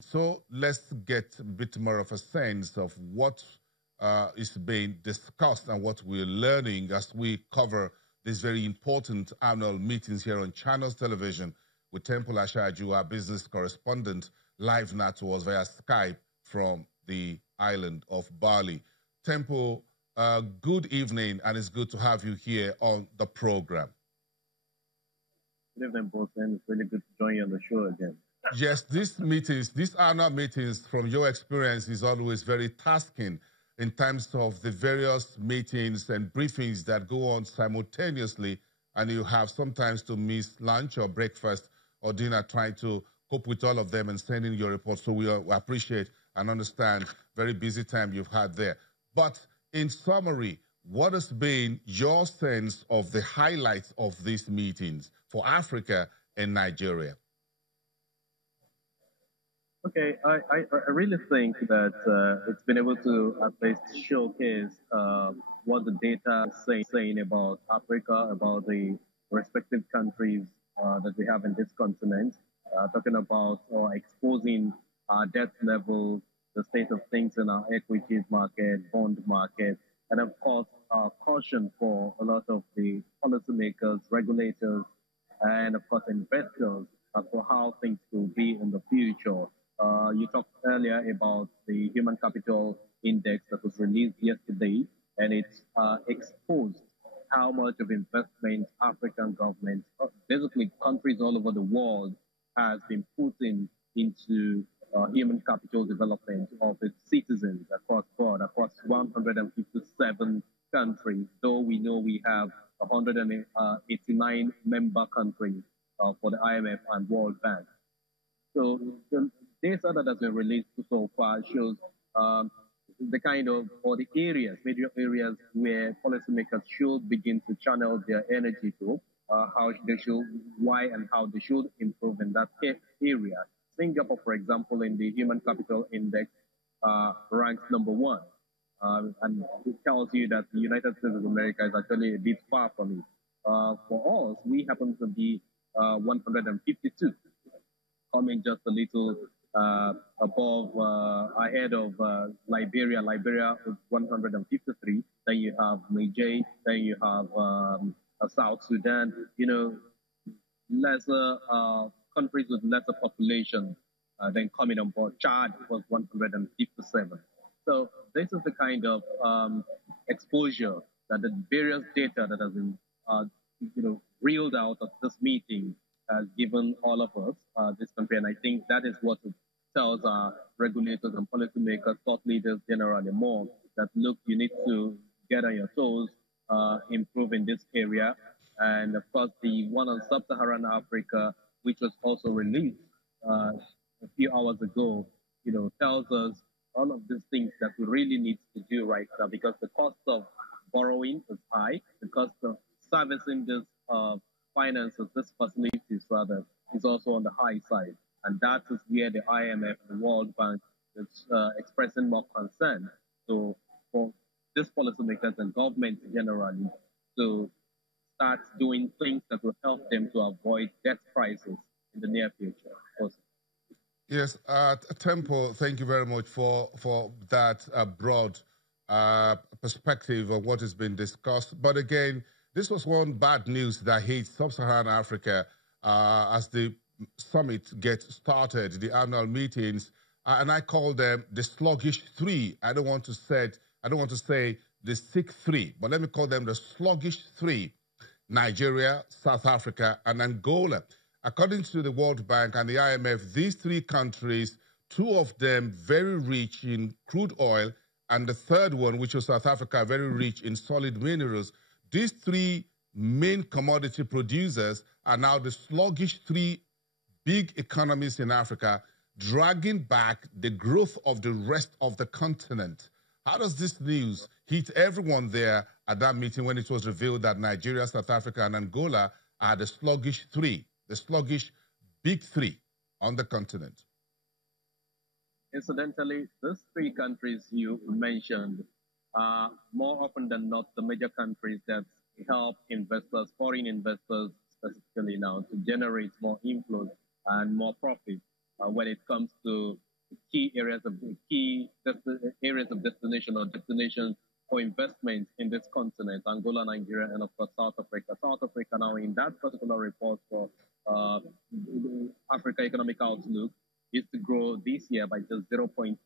So let's get a bit more of a sense of what is being discussed and what we're learning as we cover these very important annual meetings here on Channels Television with Temple Ashaju, our business correspondent, live now to us via Skype from the island of Bali. Temple, good evening, and it's good to have you here on the program. Good evening, both, and it's really good to join you on the show again. Yes, these meetings, these annual meetings, from your experience, is always very tasking in terms of the various meetings and briefings that go on simultaneously, and you have sometimes to miss lunch or breakfast or dinner trying to cope with all of them and sending your report. So we appreciate and understand very busy time you've had there. But in summary, what has been your sense of the highlights of these meetings for Africa and Nigeria? Okay, I really think that it's been able to at least showcase what the data is saying about Africa, about the respective countries that we have in this continent, talking about or exposing our debt level, the state of things in our equities market, bond market, and of course, caution for a lot of the policymakers, regulators, and of course, investors as to how things will be in the future. You talked earlier about the human capital index that was released yesterday, and it exposed how much of investment African governments, basically countries all over the world, has been putting into human capital development of its citizens across board, across 157 countries, though we know we have 189 member countries for the IMF and World Bank. So the data that has been released so far shows the kind of, or the areas, major areas where policymakers should begin to channel their energy to, how they should, why and how they should improve in that area. Singapore, for example, in the Human Capital Index, ranks number 1. And it tells you that the United States of America is actually a bit far from it. For us, we happen to be 152, coming just a little above, ahead of Liberia. Liberia is 153. Then you have Niger. Then you have South Sudan. You know, lesser countries with lesser population then coming on board. Chad was 157. So this is the kind of exposure that the various data that has been, reeled out of this meeting has given all of us, this country. And I think that is what it tells our regulators and policymakers, thought leaders generally more, that look, you need to get on your toes, improve in this area. And of course, the one on Sub-Saharan Africa, which was also released a few hours ago, tells us all of these things that we really need to do right now, because the cost of borrowing is high, the cost of servicing this finances, this facilities rather, is also on the high side. And that is where the IMF, the World Bank, is expressing more concern. So for these policymakers and governments generally to start doing things that will help them to avoid debt crisis in the near future. Also. Yes, Temple, thank you very much for that broad perspective of what has been discussed. But again, this was one bad news that hit Sub-Saharan Africa as the summit gets started, the annual meetings, and I call them the sluggish 3. I don't want to say the sick 3, but let me call them the sluggish 3: Nigeria, South Africa, and Angola. According to the World Bank and the IMF, these 3 countries, 2 of them very rich in crude oil, and the third one, which was South Africa, very rich in solid minerals. These 3 main commodity producers are now the sluggish 3 big economies in Africa, dragging back the growth of the rest of the continent. How does this news hit everyone there at that meeting when it was revealed that Nigeria, South Africa, and Angola are the sluggish 3, the sluggish big 3 on the continent? Incidentally, these 3 countries you mentioned are more often than not the major countries that help investors, foreign investors specifically now, to generate more inflows and more profit when it comes to areas of destination or destinations for investment in this continent: Angola, Nigeria, and of course South Africa. South Africa now in that particular report for uh, Africa Economic Outlook is to grow this year by just 0.8%,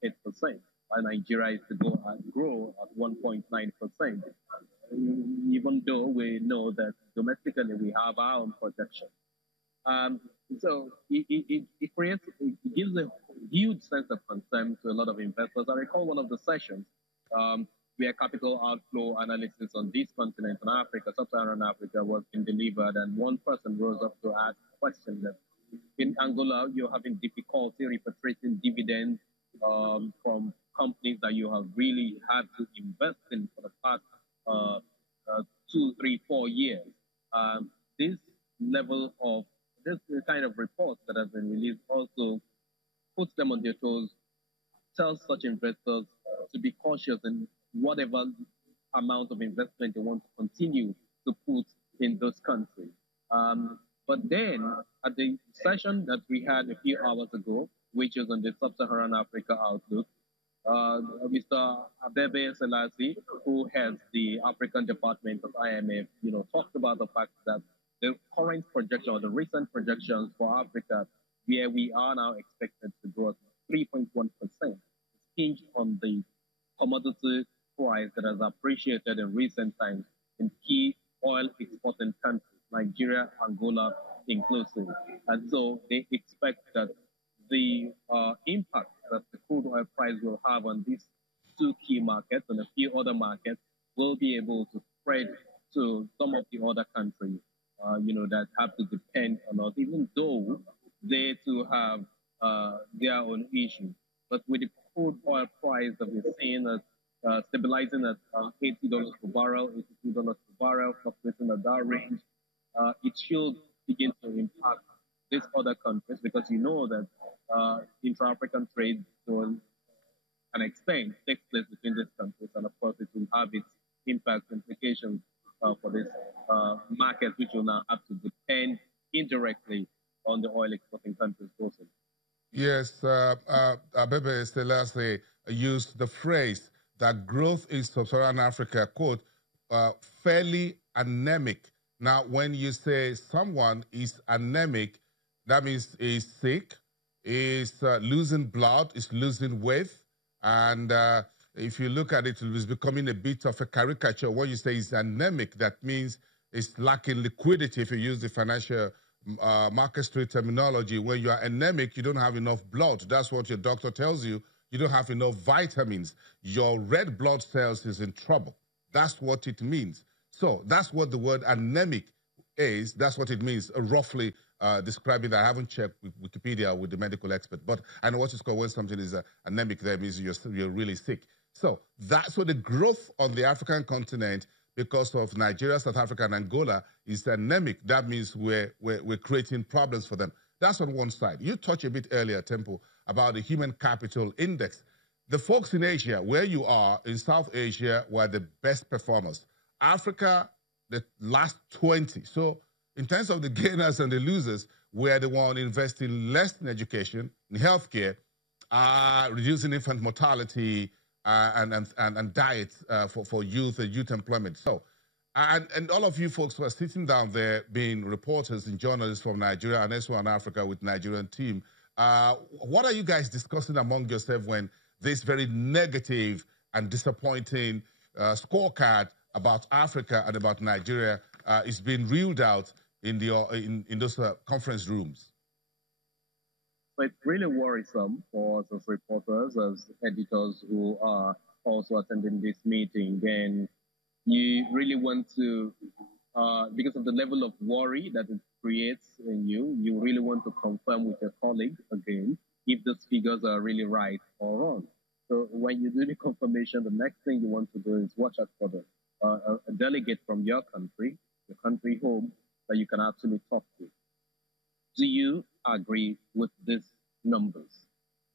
while Nigeria is to grow at 1.9%. Even though we know that domestically we have our own projection. Um, so it gives a huge sense of concern to a lot of investors. I recall one of the sessions where capital outflow analysis on this continent, in Africa, sub-Saharan Africa, was being delivered, and one person rose up to ask a question that in Angola you're having difficulty repatriating dividends from companies that you have really had to invest in for the past uh, 2, 3, 4 years. This level of this kind of reports that have been released also puts them on their toes, tells such investors to be cautious in whatever amount of investment they want to continue to put in those countries. But then, at the session that we had a few hours ago, which is on the Sub-Saharan Africa Outlook, Mr. Abebe Selassie, who heads the African department of IMF, talked about the fact that the current projection or the recent projections for Africa, where we are now expected to grow at 3.1%, hinged on the commodity price that has appreciated in recent times in key oil exporting countries, Nigeria, Angola inclusive. And so they expect that the impact that the crude oil price will have on these two key markets and a few other markets will be able to spread to some of the other countries, that have to depend on us, even though they too have their own issues. But with the crude oil price that we're seeing as stabilizing at $80 per barrel, $82 per barrel, fluctuating at that range, it should begin to impact these other countries, because you know that intra-African trade to an extent takes place between these countries, and of course it will have its impact implications for this market, which will now have to depend indirectly on the oil exporting countries also. Yes, Abebe Selassie used the phrase that growth in sub-Saharan Africa, quote, fairly anemic. Now, when you say someone is anemic, that means is sick, is losing blood, is losing weight. And if you look at it, it is becoming a bit of a caricature. When you say it's anemic, that means it's lacking liquidity, if you use the financial market street terminology. When you are anemic, you don't have enough blood. That's what your doctor tells you. You don't have enough vitamins. Your red blood cells is in trouble. That's what it means. So that's what the word anemic is. That's what it means, roughly describing that. I haven't checked Wikipedia with the medical expert, but I know what it's called when something is anemic. That means you're really sick. So the growth on the African continent, because of Nigeria, South Africa, and Angola, is anemic. That means we're creating problems for them. That's on one side. You touched a bit earlier, Temple, about the human capital index. The folks in Asia, where you are, in South Asia, were the best performers. Africa, the last 20. So in terms of the gainers and the losers, we're the one investing less in education, in healthcare, reducing infant mortality, and diet for youth and youth employment. So, and all of you folks who are sitting down there being reporters and journalists from Nigeria and elsewhere in Africa with Nigerian team, what are you guys discussing among yourself when this very negative and disappointing scorecard about Africa and about Nigeria is being reeled out in those conference rooms? It's really worrisome for us as reporters, as editors who are also attending this meeting. And you really want to, because of the level of worry that it creates in you, you really want to confirm with your colleague again if those figures are really right or wrong. So when you do the confirmation, the next thing you want to do is watch out for a delegate from your country home, that you can actually talk to. Do you agree with these numbers?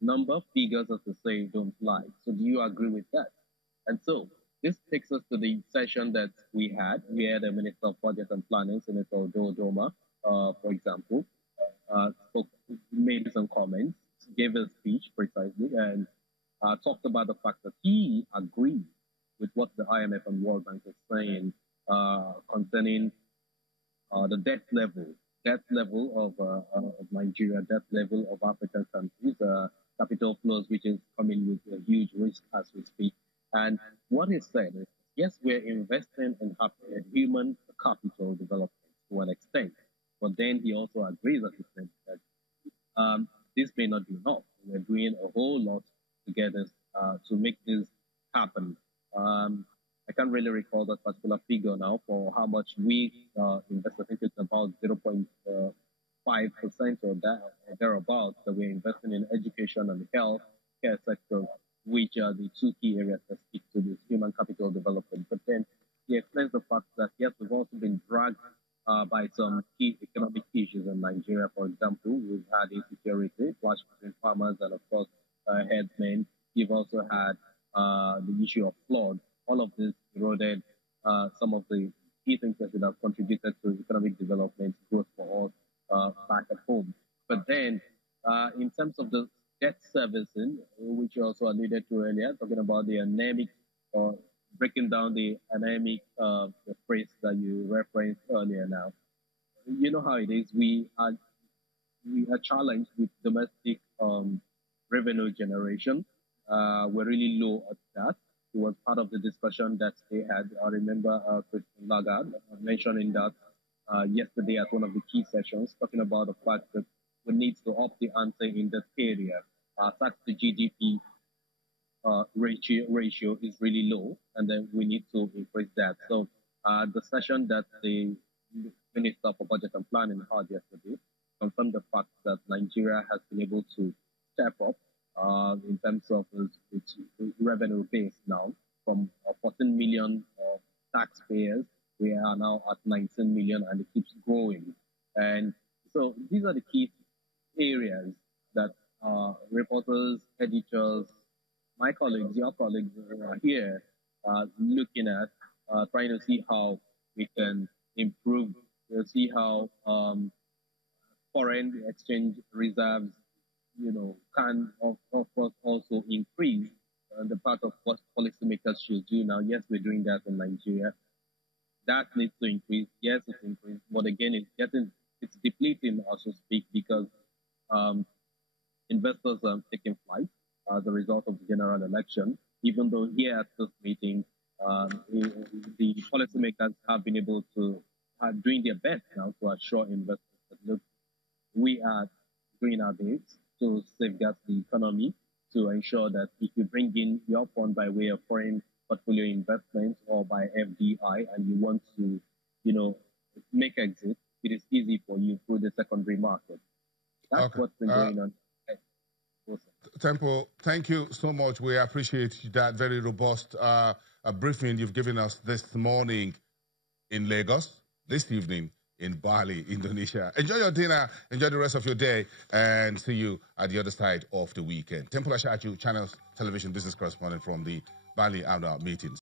Number figures, as they say, don't lie. So do you agree with that? And so this takes us to the session that we had where the Minister of Budget and Planning, Senator Doma, for example, made some comments, gave a speech precisely and talked about the fact that he agreed with what the IMF and World Bank is saying concerning the debt level of Nigeria, debt level of African countries, capital flows, which is coming with a huge risk as we speak. And what he said is, yes, we're investing in human capital development to an extent, but then he also agrees that this may not be enough. We're doing a whole lot together to make this happen. I can't really recall that particular figure now for how much we invest. I think it's about 0.5% or thereabouts that we're investing in education and health care sectors, which are the two key areas that speak to this human capital development. But then he explains the fact that, yes, we've also been dragged by some key economic issues in Nigeria. For example, we've had insecurity, clash between farmers and, of course, headsmen. You've also had the issue of flood. All of this eroded some of the key things that would have contributed to economic development growth for us back at home. But then, in terms of the debt servicing, which you also alluded to earlier, talking about the anemic, breaking down the anemic the phrase that you referenced earlier now. You know how it is. We are challenged with domestic revenue generation. We're really low at that. It was part of the discussion that they had. I remember Christine Lagarde mentioning that yesterday at one of the key sessions, talking about the fact that we need to up the ante in that area. Tax to GDP ratio is really low, and then we need to increase that. So the session that the Minister for Budget and Planning had yesterday confirmed the fact that Nigeria has been able to step up in terms of its revenue base now from 14 million taxpayers. We are now at 19 million, and it keeps growing. And so these are the key areas that reporters, editors, my colleagues, your colleagues are here looking at, trying to see how we can improve, see how foreign exchange reserves can of course also increase. The part of what policymakers should do now. Yes, we're doing that in Nigeria. That needs to increase. Yes, it's increased, but again, it's depleting, as we speak, because investors are taking flight as a result of the general election. Even though here at this meeting, the policymakers have been able to doing their best now to assure investors that look, we are doing our best to safeguard the economy, to ensure that if you bring in your fund by way of foreign portfolio investments or by FDI and you want to, make exit, it is easy for you through the secondary market. That's what's been going on. Temple, thank you so much. We appreciate that very robust briefing you've given us this morning in Lagos, this evening in Bali, Indonesia. Enjoy your dinner, enjoy the rest of your day, and see you at the other side of the weekend. Temple Ashaju, Channels Television Business Correspondent from the Bali Annual Meetings.